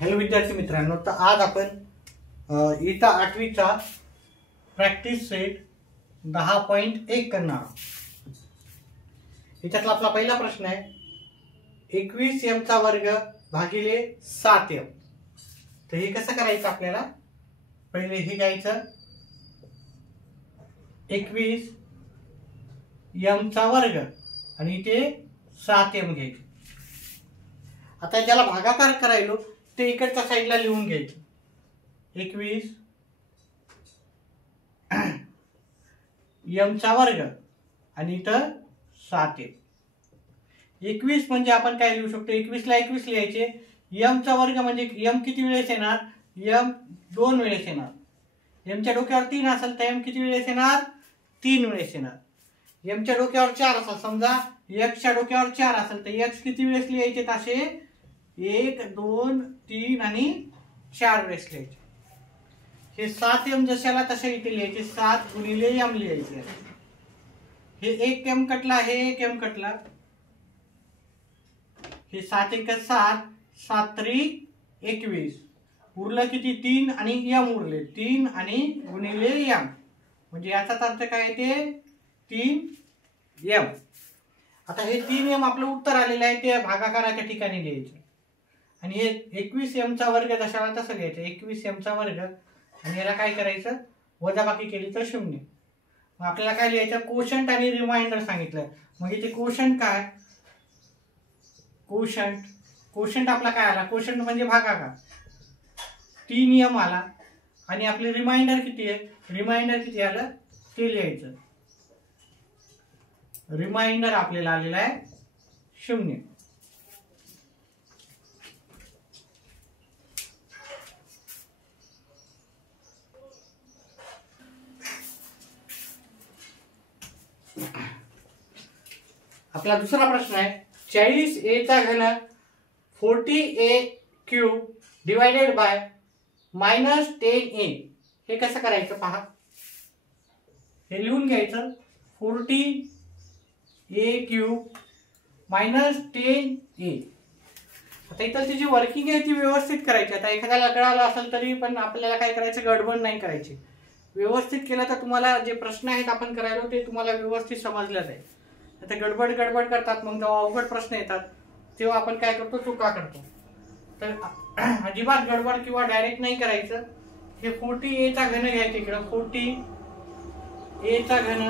Hello विद्यार्थी मित्रांनो, तर आज आपण इयत्ता 8वीचा प्रॅक्टिस सेट 10.1 करणार आहोत. याच्यातला आपला पहिला प्रश्न आहे 21m चा वर्ग भागिले 7m. तर हे कसं करायचं आपल्याला? पहिले हे घ्यायचं 21m चा वर्ग आणि ते 7m घ्यायचं. आता ज्याला भागाकार करायलो ते इकडच्या साईडला लिहून घ्यायचं. 21m चा वर्ग आणि इथं 7m. 21 म्हणजे आपण काय लिहू शकतो? 21 ला 21 लिहायचे. m चा वर्ग म्हणजे m किती वेळेस येणार? m 2 वेळेस येणार. m च्या डोक्यावर 3 असेल तर m किती वेळेस येणार? 3 वेळेस येणार. m च्या डोक्यावर 4 असेल, समजा x च्या डोक्यावर 4 असेल तर x किती वेळेस लिहायचे? असे 1 2 3 आणि 4 वेळेस लिहायचे. हे 7m जशाला तसे इथे लिहायचे. 7 गुणिले m लिहायचे. हे 1m कटला, हे 1m कटला. हे 7 1 7, 7 3 21. उरलं किती? 3 आणि m उरले. 3 आणि गुणिले m म्हणजे याचाच अर्थ काय ते 3m. आता हे 3m आपलं उत्तर आलेलं आहे, ते भागाकाराच्या ठिकाणी लिहायचं. आणि हे 21m चा वर्ग जशाला तसं लिहायचं. 21m चा वर्ग आणि याला काय करायचं? वजाबाकी केली तर 0. मग आपल्याला काय लिहायचं? कोशंट आणि रिमाइंडर सांगितलं. मग इथे कोशंट काय? कोशंट आपला काय आला? कोशंट म्हणजे भागाकार. 3m आला. आणि आपले रिमाइंडर किती आहे? रिमाइंडर किती आलं ते लिहायचं. रिमाइंडर आपल्याला आलेला आहे 0. आपला दुसरा प्रश्न आहे 40a चा घन 40a cube divided by -10a. हे कसं करायचं पहा. हे लिहून घ्यायचं 40a क्यूब -10a. आता इथं त्याची वर्किंग आहे ती व्यवस्थित करायची. आता एखाद्याला कळालं असेल तरी पण आपल्याला काय करायचं? गडबड नाही करायची. व्यवस्थित केलं तर तुम्हाला जे प्रश्न आहेत आपण करायला ते तुम्हाला व्यवस्थित समजलं जाईल. आता गडबड करतात, मग जेव्हा अवघड प्रश्न येतात तेव्हा आपण काय करतो? चुका करतो. तर अजिबात गडबड किंवा डायरेक्ट नाही करायचं. हे 40a चा घन घ्यायचं इकडं. 40a चा घन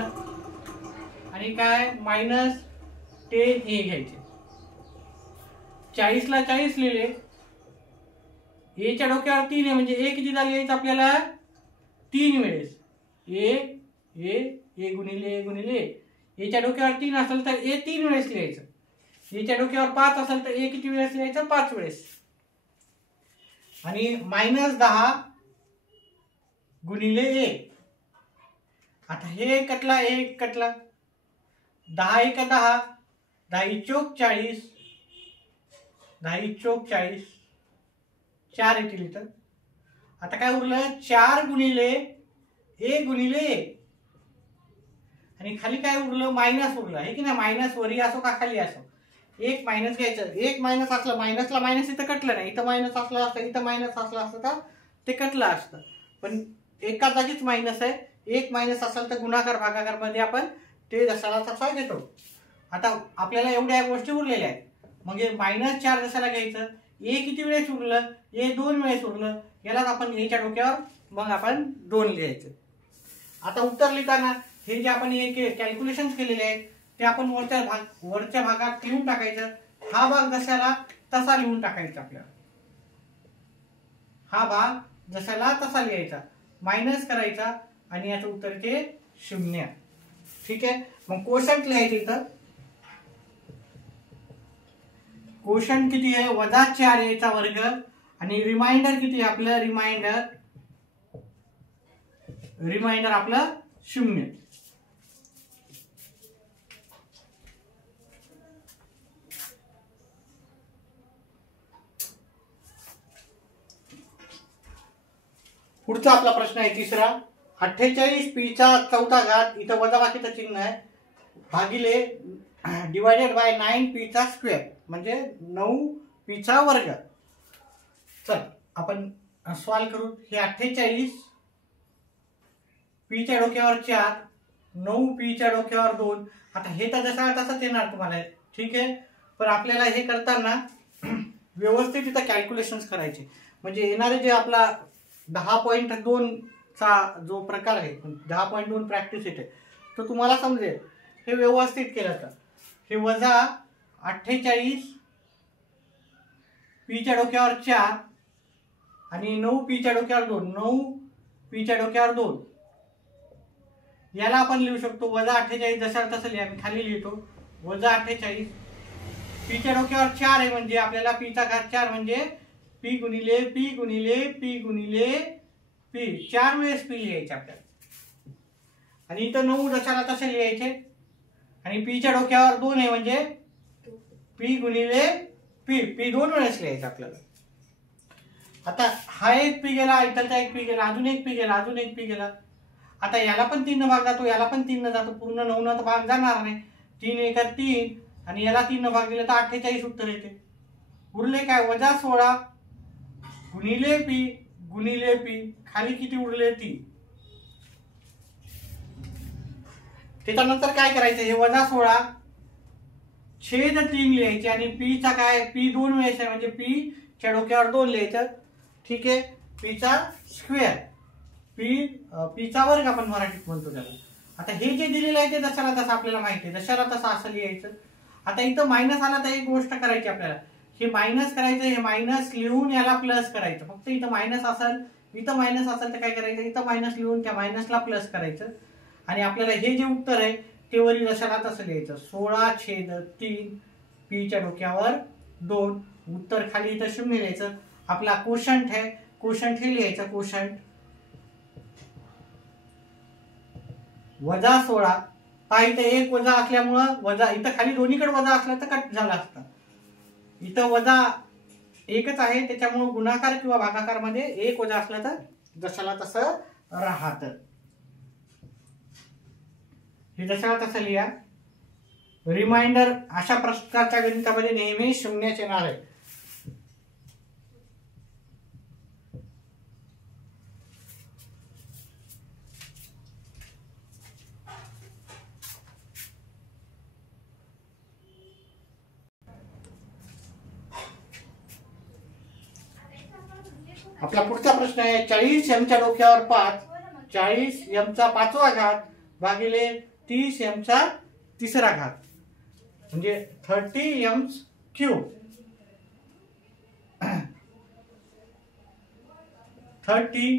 आणि काय -10a घ्यायचे. 40 ला 40 लिहिले. a च्या डोक्यावर 3 आहे म्हणजे a कितीदा लिहायचं आपल्याला? 3 वेळेस. a गुणिले a गुणिले a. a च्या डोक्यावर 3 असेल तर a 3 वेळेस लिहायचं. a च्या डोक्यावर 5 असेल तर a किती वेळेस लिहायचं? 5 वेळेस. आणि -10 गुणिले a. आता हे कटला, एक कटला. 10 1 10, 10 चौक 40, 10 चौक 40, 4 येतील इथं. आता काय उरलं? 4 गुणिले a गुणिले a. आणि खाली काय उरलं? मायनस उरलं आहे की नाही? मायनस वरी असो का खाली असो, एक मायनस घ्यायचं. एक मायनस असलं, मायनसला मायनस इथं कटलं नाही. इथं मायनस असलं असतं, इथं मायनस असलं असतं तर ते कटलं असतं. पण एका जागीच मायनस आहे. एक मायनस असेल तर गुणाकार भागाकार मध्ये आपण ते जसाला तसा घेतो. आता आपल्याला एवढ्या गोष्टी उरलेल्या आहेत. मग हे -4 जसाला घ्यायचं. a किती वेळेस उरलं? a 2 वेळेस उरलं. यालाच आपण a च्या डोक्यावर मग आपण 2 लिहायचं. आता उत्तर लिहिताना हे जे आपण कॅल्क्युलेशन केलेले आहेत ते आपण वरच्या भागात लिहून टाकायचं. हा भाग जशाला तसा लिहून टाकायचा आपल्याला. हा भाग जशाला तसा लिहायचा, मायनस करायचा आणि याचं उत्तर ते 0. ठीक आहे. मग कोशंट लिहायचं इथं. कोशंट किती आहे? -4a चा वर्ग. आणि रिमाइंडर किती आहे आपलं? रिमाइंडर आपलं 0. पुढचा आपला प्रश्न आहे तिसरा 48p चा 4था घात. इथं वजाबाकीचं चिन्ह आहे. भागिले डिवायडेड बाय 9p चा स्क्वेअर. म्हणजे 9p चा वर्ग. चल आपण सॉल्व करू. हे 48 p च्या डोक्यावर 4, 9p च्या डोक्यावर 2. आता हे तर जसा तसंच येणार तुम्हाला, ठीक आहे. पण आपल्याला हे करताना व्यवस्थित इथं कॅल्क्युलेशन्स करायचे. म्हणजे येणारे जे आपला 10.2 चा जो प्रकार आहे, 10.2 प्रॅक्टिस येते, तो तुम्हाला समजेल हे व्यवस्थित केलं तर. हे वजा 48 p च्या डोक्यावर 4 आणि 9p च्या डोक्यावर 2, 9p च्या डोक्यावर 2. याला आपण लिहू शकतो वजा 48, जसा तसं लिहा, मी खाली लिहितो. वजा 48 p च्या डोक्यावर 4 आहे, म्हणजे आपल्याला p चा घात 4 म्हणजे p गुणिले p गुणिले p गुणिले p, 4 वेळेस p लिहायचे आपल्याला. आणि इथं 9 जशाला तसे लिहायचे. आणि p च्या डोक्यावर 2 आहे, म्हणजे p गुणिले p, p 2 वेळेस लिहायचं आपल्याला. आता हा एक p गेला, इथलचा एक p गेला, अजून एक p गेला, अजून एक p गेला. आता याला पण 3 न भाग जातो, याला पण 3 न जातो, पूर्ण 9 न भाग जाणार नाही. 3 1 3 आणि याला 3 न भाग दिला तर 48 उत्तर येते. उरले काय, वजा 16 गुणिले p गुणिले p, खाली किती उरले 3. त्याच्यानंतर काय करायचं, हे वजा 16 छेद 3 लिहायचे आणि p चा काय, p 2 वेळेस आहे, म्हणजे p च्या डोक्यावर 2 लिहायचं, ठीक आहे. p चा स्क्वेअर, p चा वर्ग आपण मराठीत म्हणतो त्याला. आता हे जे दिलेलं आहे ते जशाला तसं आपल्याला माहिती आहे, जशाला तसं असं लिहायचं. आता इथं मायनस आला तर एक गोष्ट करायची आपल्याला, हे मायनस करायचं, हे मायनस लिहून याला प्लस करायचं. फक्त इथं मायनस असेल, इथं मायनस असेल तर काय करायचं, इथं मायनस लिहून त्या मायनसला प्लस करायचं. आणि आपल्याला हे जे उत्तर आहे ते वरी जशाला तसं लिहायचं. 16/3 p च्या डोक्यावर 2. उत्तर खाली इथं 0 लिहायचं. आपला कोशंट आहे, कोशंट हे लिहायचं, कोशंट वजा 16. हा इथं एक वजा असल्यामुळं वजा, इथं खाली दोन्हीकडे वजा असला तर कट झाला असता. इथं वजा एकच आहे, त्याच्यामुळे गुणाकार किंवा भागाकार मध्ये एक वजा असला तर जशाला तसं राहत. हे जशाला तसं लिहा. रिमाइंडर, अशा प्रकारच्या गणितामध्ये नेहमी 0 येणार आहे. आपला पुढचा प्रश्न आहे 40 m च्या डोक्यावर 5, 40 m चा 5वा घात भागिले 30 m चा 3रा घात, म्हणजे 30m³. 30m³,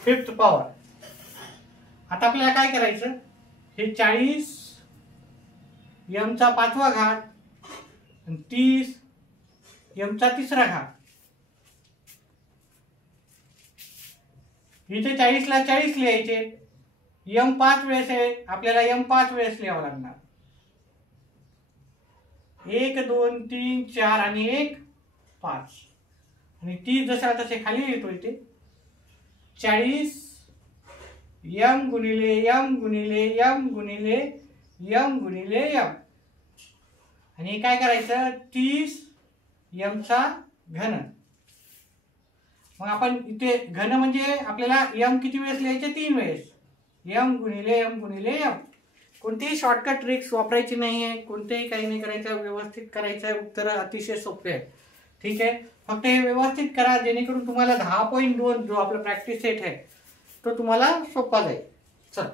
40m⁵ power. आता आपल्याला काय करायचं, हे 40 m चा 5वा घात आणि 30 m चा 3रा घात. इथे 40 ला 40 लिहायचे, m 5 वेळेस आहे, आपल्याला m 5 वेळेस लिहावं लागणार. 1 2 3 4 आणि 1 5. आणि 30 जसा तसे खाली लिहितो इथे. 40 m गुणिले m गुणिले m गुणिले m गुणिले m. आणि काय करायचं, 30 m चा घन. मग आपण इथे घन म्हणजे आपल्याला m किती वेळेस लिहायचे, 3 वेळेस. m गुणिले m गुणिले m. कोणतीही शॉर्टकट ट्रिक्स वापरायची नाहीये, कोणतेही काही नाही करायचं, व्यवस्थित करायचं. उत्तर अतिशय सोपे आहे, ठीक आहे. फक्त हे व्यवस्थित करा जेणेकरून तुम्हाला 10.2 जो आपला प्रॅक्टिस सेट आहे तो तुम्हाला सोपा जाईल. चल,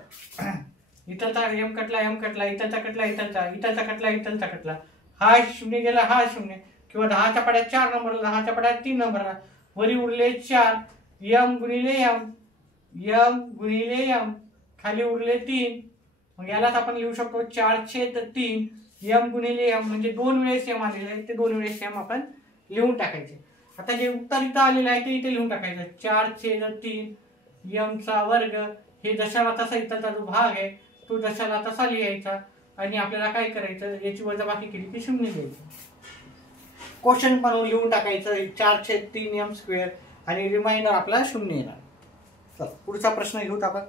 इथलचा m कटला, m कटला, इथलचा कटला, इथलचा कटला, इथलचा कटला. हा 0 गेला, हा 0, किंवा 10च्या पाड्यात 4 नंबरला, 10च्या पाड्यात 3 नंबरला. वरी उरले 4, m गुणिले m, m गुणिले m, खाली उरले 3. मग यालाच आपण लिहू शकतो 4/3 m गुणिले m, म्हणजे 2 वेळेस m आलेले आहे, ते 2 वेळेस m आपण लिहून टाकायचे. आता जे उत्तर इथं आलेलं आहे ते इथे लिहून टाकायचं. 4/3 m चा वर्ग. हे जशाला तसा इथलचा जो भाग आहे तो जशाला तसा लिहायचा. आणि आपल्याला काय करायचं, याची वजाबाकी केली की 0 लिहायचं. क्वेश्चन म्हणून लिहून टाकायचं 4/3 m². आणि रिमाइंडर आपला 0 येणार. चल पुढचा प्रश्न घेऊत आपण.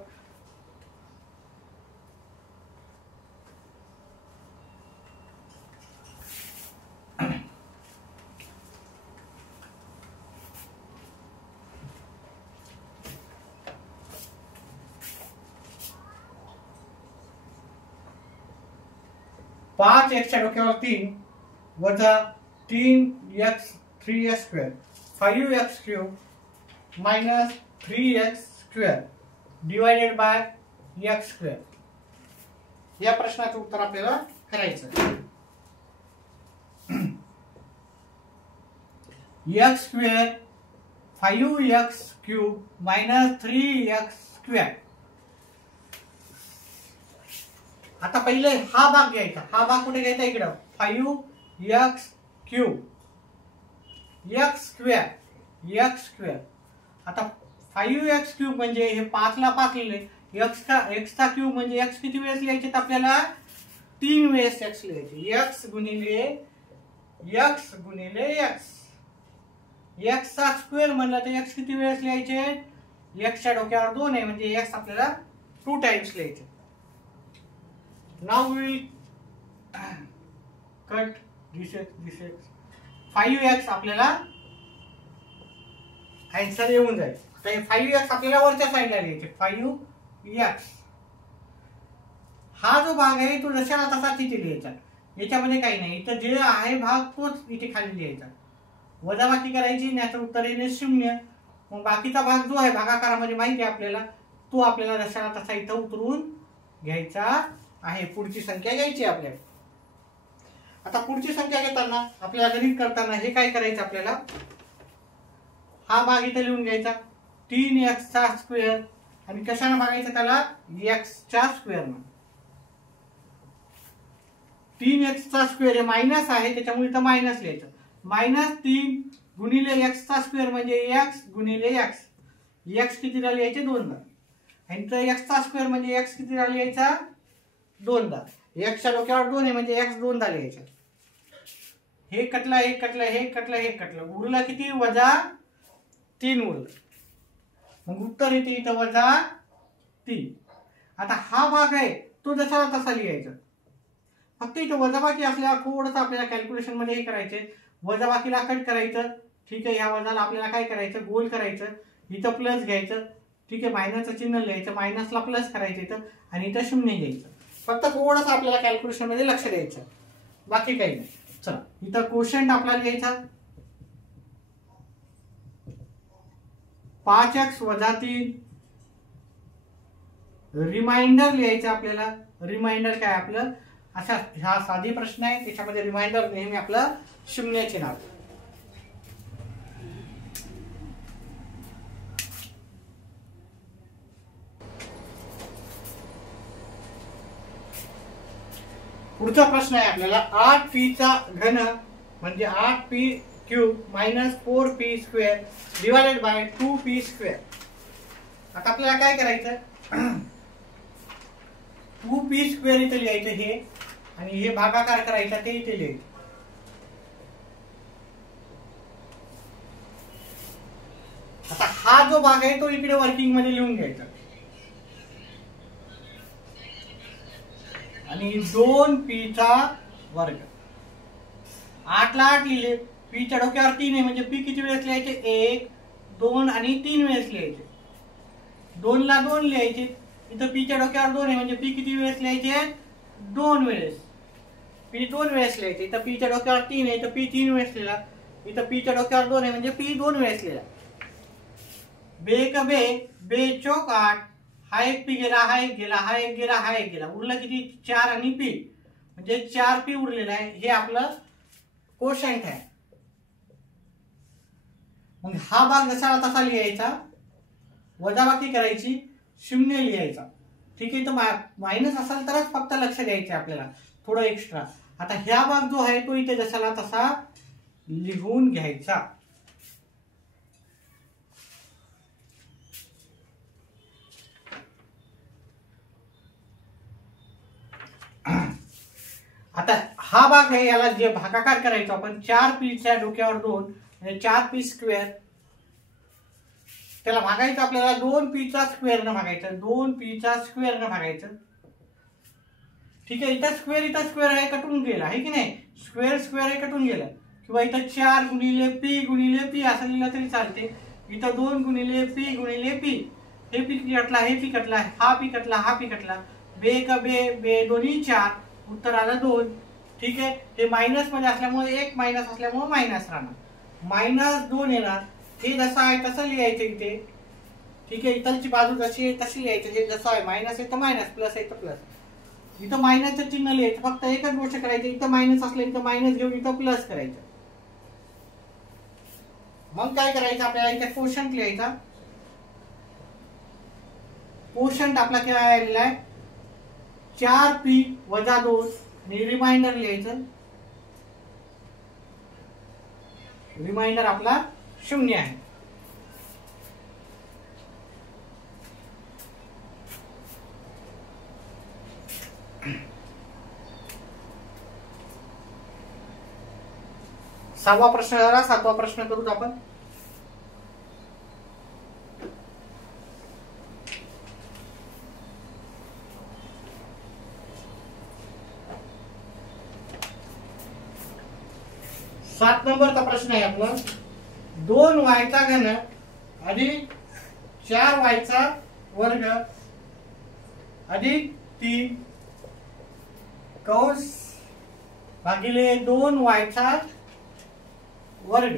पाच एक्सच्या डोक्यावर 3 वजा 3x 3x square 5x cube minus 3x square divided by x square. या प्रश्नाचं उत्तर आपल्याला करायचं. x square 5x cube minus 3x square. आता पहिले हा भाग घ्यायचा. हा भाग कुठे घ्यायचा? इकडं 5x क्यूब x स्क्वेअर. आता 5x क्यूब म्हणजे हे 5 ला 5 लिहिले. x चा क्यूब म्हणजे x किती वेळेस लिहायचे? आपल्याला 3 वेळेस x लिहायचे. x गुणिले x. x चा स्क्वेअर म्हणलं तर x किती वेळेस लिहायचे? x च्या डोक्यावर 2 आहे म्हणजे x आपल्याला 2 टाइम्स लिहायचे. Now we will cut this x. 5x आपल्याला आन्सर येऊन जाईल. तर 5x आपल्याला वरच्या साईडला लिहायचे. 5x हा जो भाग आहे तो जशाला तसा तिथे लिहायचा. याच्यामध्ये काही नाही. इथं जे आहे भाग तोच इथे खाली लिहायचा. वजाबाकी करायची नाही तर उत्तर येणे 0. मग बाकीचा भाग जो आहे भागाकारामध्ये माहिती आहे आपल्याला तो आपल्याला जशाला तसा इथं उतरून घ्यायचा आहे. पुढची संख्या घ्यायची आपल्याला. आता पुढची संख्या घेताना आपल्याला गणित करताना हे काय करायचं? आपल्याला हा भाग इथे लिहून घ्यायचा 3x चा स्क्वेअर आणि कशाने भागायचं त्याला? x च्या स्क्वेअर ने. 3x चा स्क्वेअर हे मायनस आहे त्याच्यामुळे इथं मायनस लिहायचं. मायनस 3 गुणिले x चा स्क्वेअर म्हणजे x गुणिले x. x किती लिहायचे? 2दा. आणि इथं x चा स्क्वेअर म्हणजे x किती लिहायचा? 2दा. x च्या डोक्यावर 2 आहे म्हणजे x 2दा लिहायचा. हे कटला हे कटलं हे कटलं हे कटलं उरलं किती? वजा 3 उरलं. मग उत्तर येते इथं वजा 3. आता हा भाग आहे तो जसा तसा लिहायचा. फक्त इथं वजाबाकी असल्यावर थोडंसं आपल्याला कॅल्क्युलेशन मध्ये हे करायचे. वजाबाकीला कट करायचं. ठीक आहे. ह्या वजाला आपल्याला काय करायचं? गोल करायचं. इथं प्लस घ्यायचं. ठीक आहे. मायनसचं चिन्ह लिहायचं. मायनसला प्लस करायचं इथं आणि इथं 0 घ्यायचं. फक्त थोडंसं आपल्याला कॅल्क्युलेशन मध्ये लक्ष द्यायचं. बाकी काही नाही. चला इथं कोशंट आपल्याला लिहायचा 5x वजा 3. रिमाइंडर लिहायचं आपल्याला. रिमाइंडर काय आपलं? असा हा साधी प्रश्न आहे त्याच्यामध्ये रिमाइंडर नेहमी आपलं 0चे नाव. पुढचा प्रश्न आहे आपल्याला 8p चा घन म्हणजे 8p cube minus 4p square divided by 2p square. आता आपल्याला काय करायचं? 2p स्क्वेअर इथे लिहायचं हे आणि हे भागाकार करायचा ते इथे लिहायचं. आता हा जो भाग आहे तो इकडे वर्किंग मध्ये लिहून घ्यायचा आणि 2p चा वर्ग. 8 ला 8 लिहिले. p च्या डोक्यावर 3 आहे म्हणजे p किती वेळेस लिहायचे? 1 2 आणि 3 वेळेस लिहायचे. 2 ला 2 लिहायचे. इथं p च्या डोक्यावर 2 आहे म्हणजे p किती वेळेस लिहायचे? 2 वेळेस. p 2 वेळेस लिहायचे. इथं p च्या डोक्यावर 3 आहे तर p 3 वेळेस लिहिला. इथं p च्या डोक्यावर 2 आहे म्हणजे p 2 वेळेस लिहिला. बे का बे बे चौक 8. हा एक पी गेला हा एक गेला हा एक गेला हा एक गेला. उरलं किती? 4 आणि p म्हणजे 4p उरलेला आहे. हे आपलं कोशंट आहे. मग हा भाग जसा तसा लिहायचा. वजाबाकी करायची 0 लिहायचा. ठीक आहे. तर मायनस असेल तरच फक्त लक्ष द्यायचं आपल्याला थोडं एक्स्ट्रा. आता ह्या भाग जो आहे तो इथे जसाला तसा लिहून घ्यायचा. आता हा भाग आहे याला जे भागाकार करायचा आपण 4p च्या डोक्यावर 2 म्हणजे 4p स्क्वेअर त्याला भागायचं आपल्याला 2p चा स्क्वेअर न भागायचं, 2p चा स्क्वेअर न भागायचं. ठीक आहे, इथं स्क्वेअर आहे कटून गेला आहे की नाही, स्क्वेअर आहे कटून गेला. किंवा इथं 4 गुणिले p असं लिहिलं तरी चालते. इथं 2 गुणिले p, हे पी कटला, हे पी कटला, हा पी कटला, हा पी कटला, बे का बे दोन्ही 4, उत्तर आलं 2. ठीक आहे, हे मायनस मध्ये असल्यामुळे 1 मायनस असल्यामुळे मायनस राहणार, -2 येणार. हे जसं आहे तसं लिहायचं इथे. ठीक आहे, इथलची बाजू जशी आहे तशी लिहायचं. हे जसं आहे मायनस आहे तर मायनस, प्लस आहे तर प्लस. इथं मायनसचं चिन्ह लिहायचं, फक्त एकच गोष्ट करायची, इथं मायनस असलं इथं मायनस घेऊन इथं प्लस करायचं. मग काय करायचं आपल्याला, इथे कोशंट लिहायचा. कोशंट आपला काय आलेला आहे 4p - 2 आणि रिमाइंडर लिहायचं. रिमाइंडर आपला 0 आहे. सहावा प्रश्न झाला. सातवा प्रश्न करूत आपण. सात नंबरचा प्रश्न आहे आपला. 2y चा घन अधिक 4y चा वर्ग अधिक 3 कंस भागिले 2y चा वर्ग.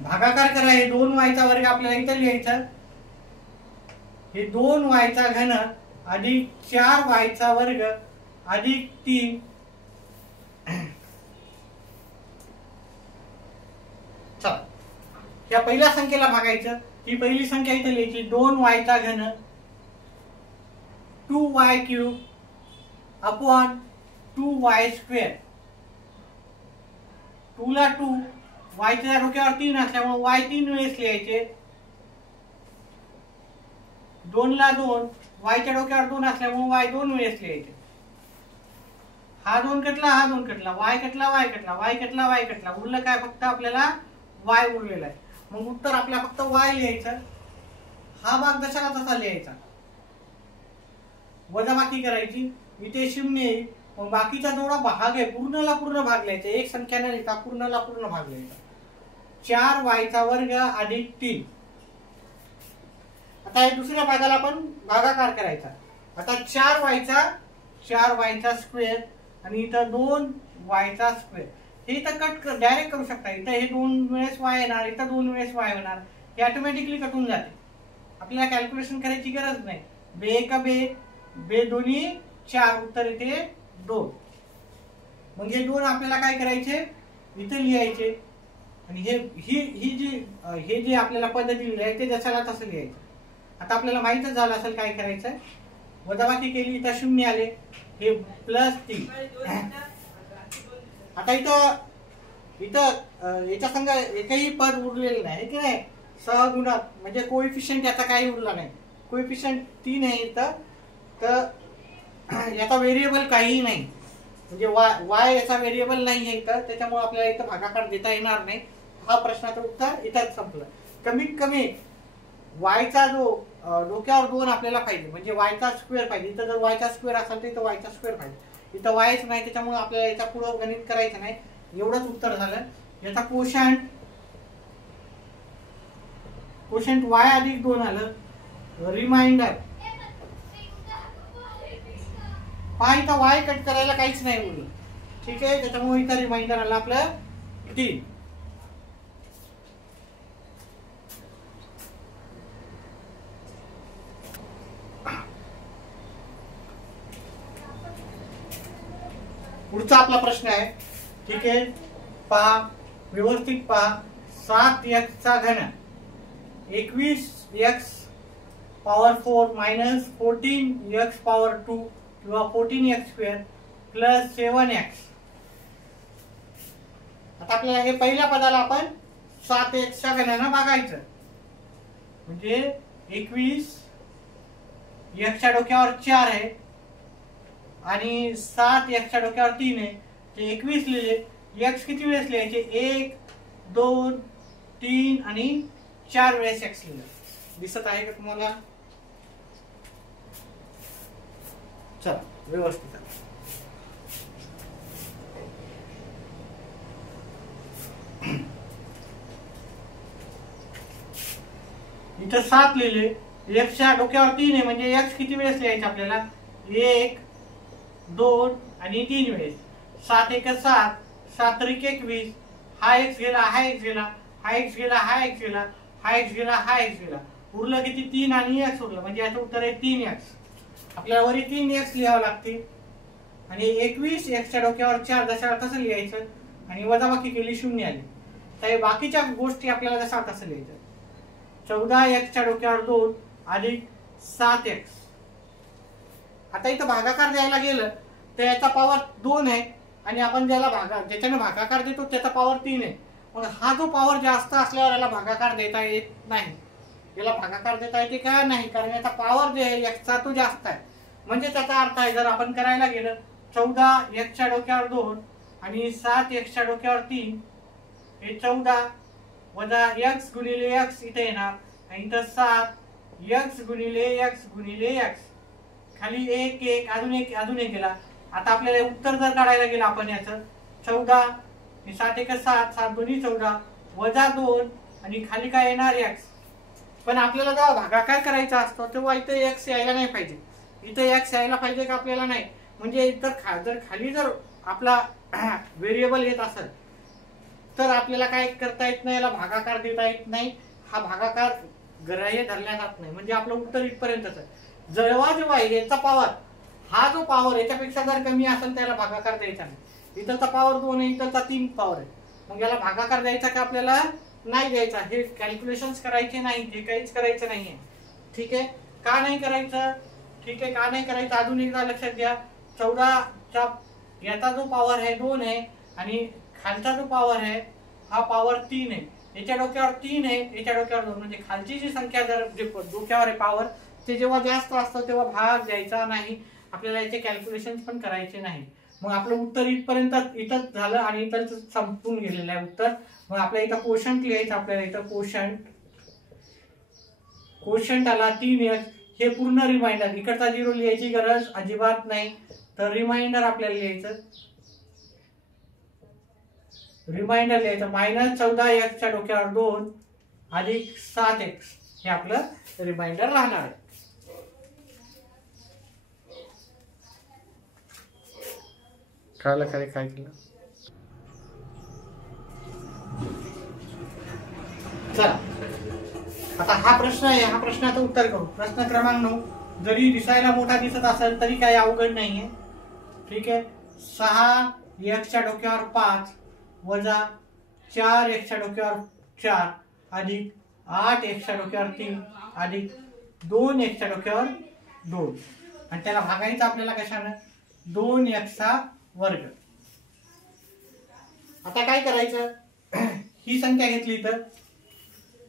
भागाकार करा. हे 2y चा वर्ग आपल्याला इथे लिहायचा. हे 2y चा घन अधिक 4y चा वर्ग अधिक 3. चला, या पहिल्या संख्येला भागायचं. ही पहिली संख्या इथे लिहायची. 2y चा घन 2y³ अपॉन 2y². 2 ला 2, y च्या डोक्यावर 3 असल्यामुळे y 3 वेळेस लिहायचे. 2 ला 2, y च्या डोक्यावर 2 असल्यामुळे y 2 वेळेस लिहायचे. हा 2 कटला, हा 2 कटला, y कटला, y कटला, y कटला, y कटला, उरलं काय, फक्त आपल्याला y उरलेला आहे. मग उत्तर आपल्याला फक्त y लिहायचं. हा भाग जशाला तसा लिहायचा. वजाबाकी करायची. इथे 0 येईल. मग बाकीचा जेवढा भाग आहे पूर्णला पूर्ण भाग लिहायचा. एक संख्या न लिहिता पूर्णला पूर्ण भाग लिहायचा. 4y चा वर्ग अधिक 3. आता हे दुसऱ्या भागाला आपण भागाकार करायचा. आता 4y चा स्क्वेअर आणि इथं 2y चा स्क्वेअर. हे इथं कट डायरेक्ट करू शकता. इथं हे 2 वेळेस y येणार, इथं 2 वेळेस y होणार. हे ऑटोमॅटिकली कटून जाते. आपल्याला कॅल्क्युलेशन करायची गरज नाही. बे का बे दोन्ही 4, उत्तर इथे 2. मग हे 2 आपल्याला काय करायचे इथे लिहायचे. आणि हे जे आपल्याला पद्धती लिहायचे ते जशाला तसं लिहायचं. आता आपल्याला माहितच झालं असेल काय करायचंय. वजाबाकी केली, इथं 0 आले, हे +3. आता इथं याच्या संग एकही पद उरलेलं नाही की नाही. सहगुणक म्हणजे कोएफिशियंट याचा काही उरला नाही. कोएफिशियंट 3 आहे इथं. तर याचा व्हेरिएबल काहीही नाही. म्हणजे y याचा व्हेरिएबल नाही आहे इथं. त्याच्यामुळे आपल्याला इथं भागाकार देता येणार नाही. हा प्रश्नाचं उत्तर इथंच संपलं. कमीत कमी y चा जो डोक्यावर 2 आपल्याला पाहिजे, म्हणजे y चा स्क्वेअर पाहिजे. इथं जर y चा स्क्वेअर असेल तर इथं y चा स्क्वेअर पाहिजे. इथं yच नाही, त्याच्यामुळे आपल्याला याचा पुढं गणित करायचं नाही. एवढंच उत्तर झालं. याचा कोशंट y अधिक 2 आलं. रिमाइंडर पहा, इथं y कट करायला काहीच नाही उरलं. ठीक आहे, त्याच्यामुळे इथं रिमाइंडर आलं आपलं 3. पुढचा आपला प्रश्न आहे. ठीक आहे, पहा, व्यवस्थित पहा. 7x चा घन 21x power 4 minus 14x power 2 किंवा 14x² प्लस 7x. आता आपल्याला हे पहिल्या पदाला आपण 7x च्या घनानं भागायचं. म्हणजे 21 x च्या डोक्यावर 4 आहे आणि 7 x च्या डोक्यावर 3 आहे. ते 21 लिहिले. एक्स किती वेळेस लिहायचे? 1 2 3 आणि 4 वेळेस एक्स लिहिलं. दिसत आहे का तुम्हाला? चला व्यवस्थित इथं 7 लिहिले. एक्सच्या डोक्यावर 3 आहे म्हणजे एक्स किती वेळेस लिहायचे आपल्याला? 1 2 आणि 3 वेळेस. 7 1 7, 7 3 21. हा एक्स गेला, हा एक्स गेला, हा एक्स गेला, हा एक्स गेला, हा एक्स गेला, हा एक्स गेला. उरलं किती? 3 आणि एक्स उरलं म्हणजे याचं उत्तर आहे 3x. आपल्याला वरी 3x लिहावं लागते. आणि 21 एक्सच्या डोक्यावर 4 जशा तसं लिहायचं आणि वजाबाकी केली 0 आली. तर बाकीच्या गोष्टी आपल्याला जशा तसं लिहायचं. 14 एक्सच्या डोक्यावर 2 अधिक 7x. आता इथं भागाकार द्यायला गेलं तर याचा पॉवर 2 आहे आणि आपण ज्याच्याने भागाकार देतो त्याचा पॉवर 3 आहे. मग हा जो पॉवर जास्त असल्यावर याला भागाकार देता येत नाही. याला भागाकार देता येते का? नाही, कारण याचा पॉवर जे आहे एक्सचा तो जास्त आहे. म्हणजे त्याचा अर्थ आहे जर आपण करायला गेलं 14 एक्सच्या डोक्यावर 2 आणि 7 एक्सच्या डोक्यावर 3 हे 14 वजा एक्स गुणिले एक्स इथे येणार आणि इथं 7 एक्स गुणिले एक्स गुणिले एक्स. खाली 1 1 अजून एक गेला. आता आपल्याला उत्तर जर काढायला गेलं आपण याचं 14 7 1 7 7 2 14 वजा 2 आणि खाली काय येणार एक्स. पण आपल्याला जेव्हा भागाकार करायचा असतो तेव्हा इथे एक्स यायला नाही पाहिजे. इथे एक्स यायला पाहिजे का? आपल्याला नाही. म्हणजे इतर जर खाली जर आपला व्हेरिएबल येत असेल तर आपल्याला काय करता येत नाही, याला भागाकार देता येत नाही. हा भागाकार ग्राह्य धरला जात नाही. म्हणजे आपलं उत्तर इथपर्यंतच आहे. जेव्हा याचा पॉवर हा जो पॉवर याच्यापेक्षा जर कमी असेल त्याला भागाकार द्यायचा नाही. इथलचा पॉवर 2 आहे, इथलचा 3 पॉवर आहे. मग याला भागाकार द्यायचा का? आपल्याला नाही द्यायचा. हे कॅल्क्युलेशन्स करायचे नाही, हे काहीच करायचं नाहीये. ठीक आहे? का नाही करायचं? ठीक आहे, का नाही करायचं अजून एकदा लक्षात घ्या. 14चा याचा जो पॉवर आहे 2 आहे आणि खालचा जो पॉवर आहे हा पॉवर 3 आहे. याच्या डोक्यावर 3 आहे, याच्या डोक्यावर 2. म्हणजे खालची जी संख्या जर डोक्यावर आहे पॉवर ते जेव्हा जास्त असतं तेव्हा भाग द्यायचा नाही. आपल्याला याचे कॅल्क्युलेशन पण करायचे नाही. मग आपलं उत्तर इथपर्यंत इथंच झालं आणि इथं संपून गेलेलं आहे उत्तर. मग आपल्या इथं कोशंट लिहायचं. आपल्याला इथं कोशंट आला 3x. हे पूर्ण रिमाइंडर. इकडचा 0 लिहायची गरज अजिबात नाही. तर रिमाइंडर आपल्याला लिहायचं. रिमाइंडर लिहायचं -14 एक्सच्या डोक्यावर 2 अधिक 7x. हे आपलं रिमाइंडर राहणार आहे. कळलं काय केलं? चला आता हा प्रश्न आहे. हा प्रश्नाचं उत्तर करू. प्रश्न क्रमांक 9. जरी दिसायला मोठा दिसत असेल तरी काही अवघड नाहीये. ठीक आहे. 6 एक्सच्या डोक्यावर 5 वजा 4 एक्सच्या डोक्यावर 4 अधिक 8 एक्सच्या डोक्यावर 3 अधिक 2 एक्सच्या डोक्यावर 2 आणि त्याला भागायचं आपल्याला कशानं? 2x वर्ग. आता काय करायचं? ही संख्या घेतली तर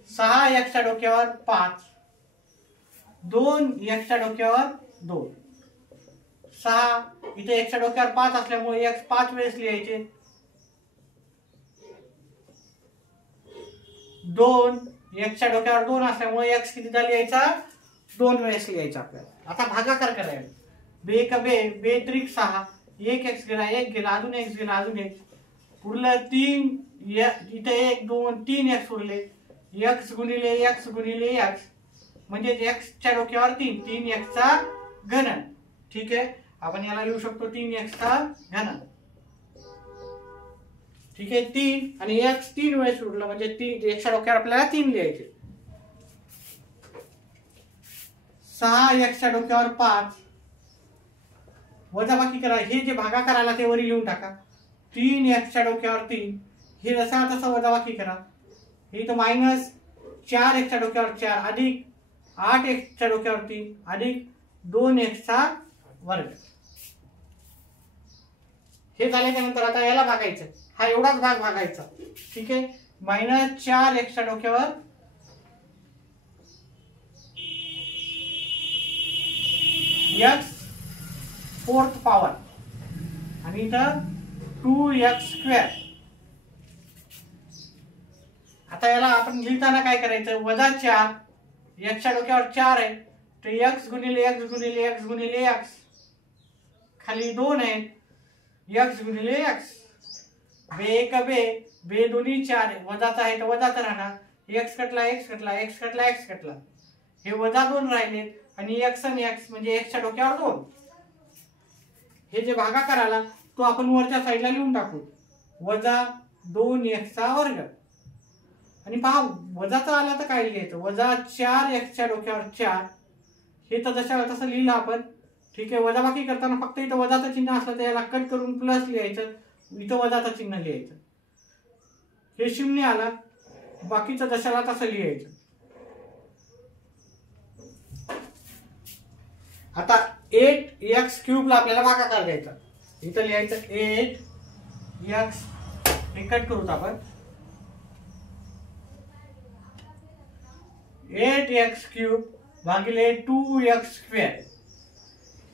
6 एक्सच्या डोक्यावर 5 2 एक्सच्या डोक्यावर 2 6 इथे एक्सच्या डोक्यावर 5 असल्यामुळे एक्स 5 वेळेस लिहायचे. 2 एक्सच्या डोक्यावर 2 असल्यामुळे एक्स कितीदा लिहायचा? 2 वेळेस लिहायचा आपल्याला. आता भागाकार करायला. बे का बे, बे त्रिक 6 1 एक्स गेला, 1 गेला, अजून एक्स गेला, अजून एक्स उरलं 3 इथे 1 2 3 एक्स उरले. एक्स गुणिले एक्स गुणिले एक्स म्हणजे एक्सच्या डोक्यावर 3 3x चा घन. ठीक आहे. आपण याला लिहू शकतो 3x चा घन. ठीक आहे. 3 आणि x 3 वेळेस उरलं म्हणजे 3 एक्सच्या डोक्यावर आपल्याला 3 लिहायचे. 6 एक्सच्या डोक्यावर 5 वजाबाकी करा. हे जे भागाकार आला ते वरी लिहून टाका. 3 एक्सच्या डोक्यावर 3 हे जसा तसा वजाबाकी करा. हे इथं -4 एक्सच्या डोक्यावर 4 अधिक 8 एक्सच्या डोक्यावर 3 अधिक 2x चा वर्ग. हे झाल्याच्या नंतर आता याला भागायचं. हा एवढाच भाग भागायचा. ठीक आहे. -4 एक्सच्या डोक्यावर x 4th पॉवर आणि इथं 2x स्क्वेअर आता याला आपण लिहिताना काय करायचं, -4, एक्सच्या डोक्यावर 4 आहे, तर एक्स गुणिले एक्स गुणिले एक्स गुणिले एक्स, खाली 2 आहेत, एक्स गुणिले एक्स, बे एक बे, बे दोन्ही 4 आहे, वजाचा आहे तर वजाच राहणार, एक्स कटला एक्स कटला एक्स कटला एक्स कटला, हे -2 राहिलेत आणि एक्स आणि एक्स म्हणजे एक्सच्या डोक्यावर 2. हे जे भागाकार आला तो आपण वरच्या साईडला लिहून टाकू, -2x². आणि पहा वजाचा आला तर काय लिहायचं, -4 एक्सच्या डोक्यावर 4, हे तर जशा तसं लिहिलं आपण. ठीक आहे, वजाबाकी करताना फक्त इथं वजाचं चिन्ह असलं तर याला कट करून प्लस लिहायचं, इथं वजाचं चिन्ह लिहायचं. हे 0 आला, बाकीचं जशाला तसं लिहायचं. आता 8x³ ला आपल्याला भागाकार द्यायचा, इथं लिहायचं 8x, हे कट करूत आपण, 8x³ भागिले 2x².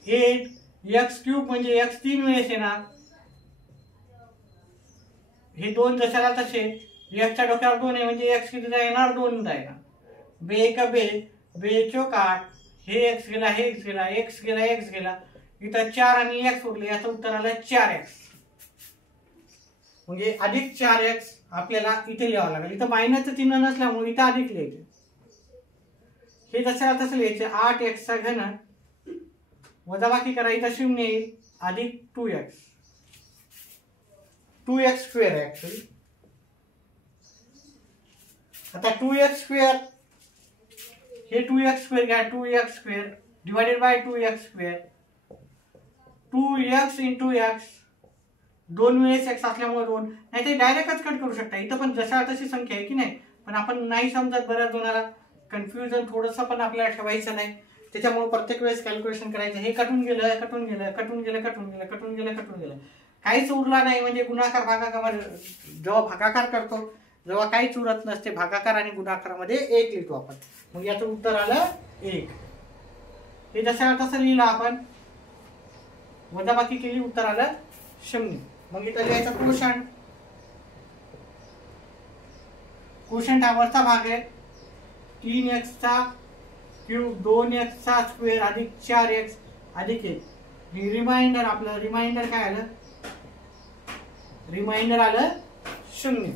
8x³ म्हणजे x 3 वेळेस येणार, हे 2 जशाला तसे, एक्सच्या डोक्यावर 2 आहे म्हणजे एक्स कितीदा येणार, 2दा येणार, बे एक बे, बे चोक 8, हे एक्स गेला हे एक्स गेला, एक्स गेला एक्स गेला, इथं 4 आणि एक्स उरले, याचं उत्तर आलं 4x. म्हणजे अधिक 4x आपल्याला इथे लिहावं लागेल, इथं मायनसचं चिन्ह नसल्यामुळे इथं अधिक लिहायचं. हे जशाला तसं लिहायचं, 8x³ वजाबाकी करा, इथं 0 येईल, अधिक 2x, 2x² आहे ऍक्च्युअली. आता 2x², हे 2x² घ्या, 2x² divided by 2x², 2x into x, 2 वेळेस x असल्यामुळे 2, नाही ते डायरेक्टच कट करू शकता, इथं पण जशा तशी संख्या आहे की नाही, पण आपण नाही समजत, बऱ्याच जणाला कन्फ्युजन थोडंसं पण आपल्याला ठेवायचं नाही, त्याच्यामुळे प्रत्येक वेळेस कॅल्क्युलेशन करायचं. हे कटून गेलं कटून गेलं कटून गेलं कटून गेलं कटून गेलं कटून गेलं, काहीच उरला नाही. म्हणजे गुणाकार भागाकार, जेव्हा भागाकार करतो जेव्हा काहीच उरत नसते, भागाकार आणि गुणाकारामध्ये 1 लिहितो आपण, मग याचं उत्तर आलं 1. हे जसं तसं लिहिलं आपण, वजाबाकी केली, उत्तर आलं 0. मग इथं लिहायचं कोशंट, कोशंट हा वरचा भाग आहे, 3x³ 2x² अधिक 4x अधिक 1. रिमाइंडर, आपलं रिमाइंडर काय आलं, रिमाइंडर आलं 0.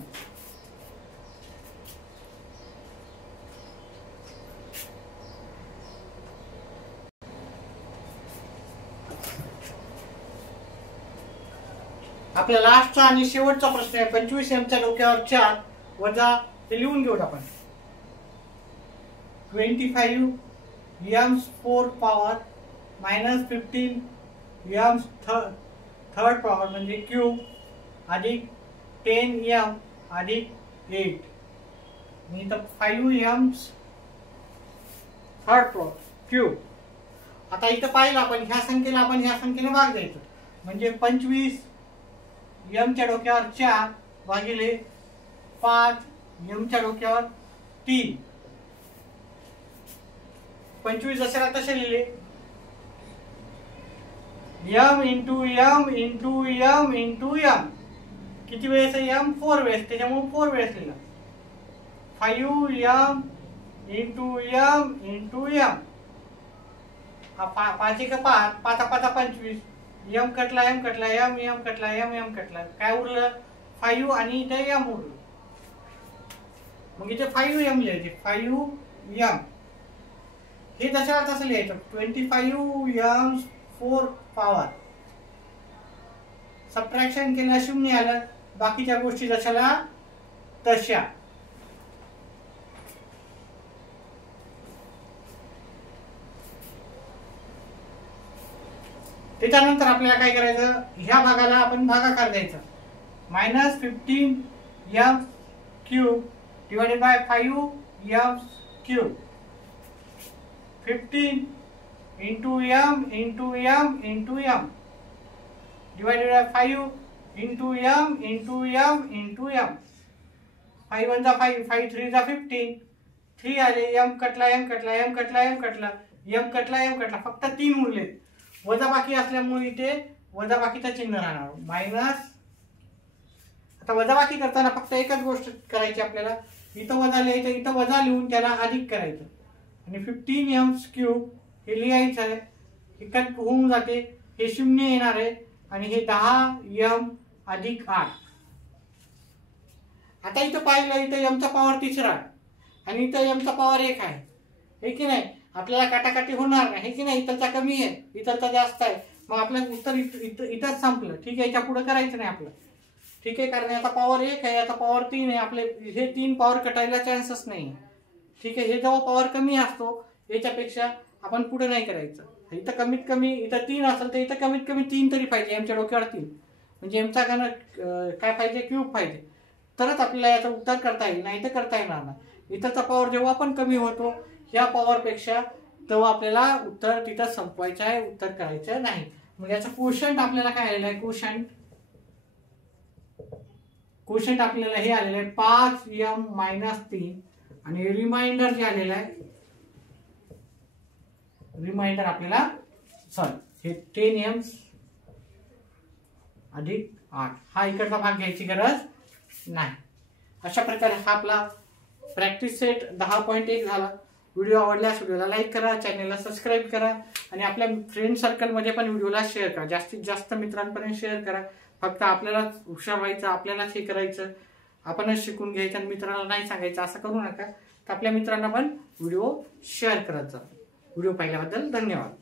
आपला लास्टचा आणि शेवटचा प्रश्न आहे, 25m च्या डोक्यावर 4 वजा, ते लिहून घेऊ आपण, 25m⁴ power minus 15m third power म्हणजे क्यूब अधिक 10m अधिक 8, मी तर 5m थर्ड पॉवर क्यूब. आता इथं पाहिलं आपण, ह्या संख्येला आपण ह्या संख्येने भाग द्यायचं, म्हणजे 25m च्या डोक्यावर 4 भागिले 5m च्या डोक्यावर 3. 25 जशाला तसे लिहिले, m into m into m into m, किती वेळेस आहे m, 4 वेळेस, त्याच्यामुळे 4 वेळेस लिहिला, 5m into m into m, 5 एक 5, 5 5 25, m कटला m कटला m कटला m कटला, काय उरलं 5 आणि इथे m उरलं, मग इथे 5m लिहायचे, 5m. हे जशाला तसं लिहायचं, 25m⁴ पॉवर, सबट्रॅक्शन केलं 0 आलं, बाकीच्या गोष्टी जशाला तशा. त्याच्यानंतर आपल्याला काय करायचं, ह्या भागाला आपण भागाकार द्यायचा, -15m³ divided by 5m³, 15 into m into m into m divided by 5 into m into m into m, 5 1 जा 5, 5 3 जा 15, 3 आले, m कटला m कटला m कटला m कटला m कटला m कटला, फक्त 3 उरले, वजाबाकी असल्यामुळे इथे वजाबाकीचं चिन्ह राहणार मायनस. आता वजाबाकी करताना फक्त एकच गोष्ट करायची आपल्याला, इथं वजा लिहायचं, इथं वजा लिहून त्याला अधिक करायचं आणि 15m³ हे लिहायचं आहे. हे कट होऊन जाते, हे 0 येणार आहे आणि हे 10m अधिक 8. आता इथं पाहिलं, इथं m चा पॉवर 3 आणि इथं m चा पॉवर 1 आहे, हे की नाही. आपल्याला काटाकाटी होणार नाही, हे की नाही. इथलचा कमी आहे, इथलचा जास्त आहे, मग आपलं उत्तर इथंच संपलं. ठीक आहे, याच्या पुढे करायचं नाही आपलं. ठीक आहे, कारण याचा पॉवर 1 आहे, याचा पॉवर 3 आहे. आपले हे 3 पॉवर कटायला चान्सच नाही. ठीक आहे, हे जेव्हा पॉवर कमी असतो याच्यापेक्षा आपण पुढे नाही करायचं. इथं कमीत कमी इथं 3 असेल तर इथं कमीत कमी 3 तरी पाहिजे, एमच्या डोक्यावर 3. म्हणजे एमचा काय पाहिजे, क्यूब पाहिजे, तरच आपल्याला याचं उत्तर करता येईल, नाही तर करता येणार नाही. इथंचा पॉवर जेव्हा पण कमी होतो ह्या पॉवरपेक्षा, तेव्हा आपल्याला उत्तर तिथं संपवायचं आहे, उत्तर करायचं नाही. म्हणजे याचं कोशंट आपल्याला काय आलेलं आहे, कोशंट आपल्याला हे आलेलं आहे 5m-3 आणि रिमाइंडर जे आलेलं आहे, रिमाइंडर आपल्याला हे 10m अधिक 8. हा इकडचा भाग घ्यायची गरज नाही. अशा प्रकारे हा आपला प्रॅक्टिस सेट 10.1 झाला. व्हिडिओ आवडल्यास व्हिडिओला लाईक करा, चॅनलला सबस्क्राईब करा आणि आपल्या फ्रेंड सर्कलमध्ये पण व्हिडिओला शेअर करा. जास्तीत जास्त मित्रांपर्यंत शेअर करा. फक्त आपल्यालाच हुशार व्हायचं, आपल्यालाच हे करायचं, आपणच शिकून घ्यायचं आणि मित्रांना नाही सांगायचं, असं करू नका. तर आपल्या मित्रांना पण व्हिडिओ शेअर करत जा. व्हिडिओ पाहिल्याबद्दल धन्यवाद.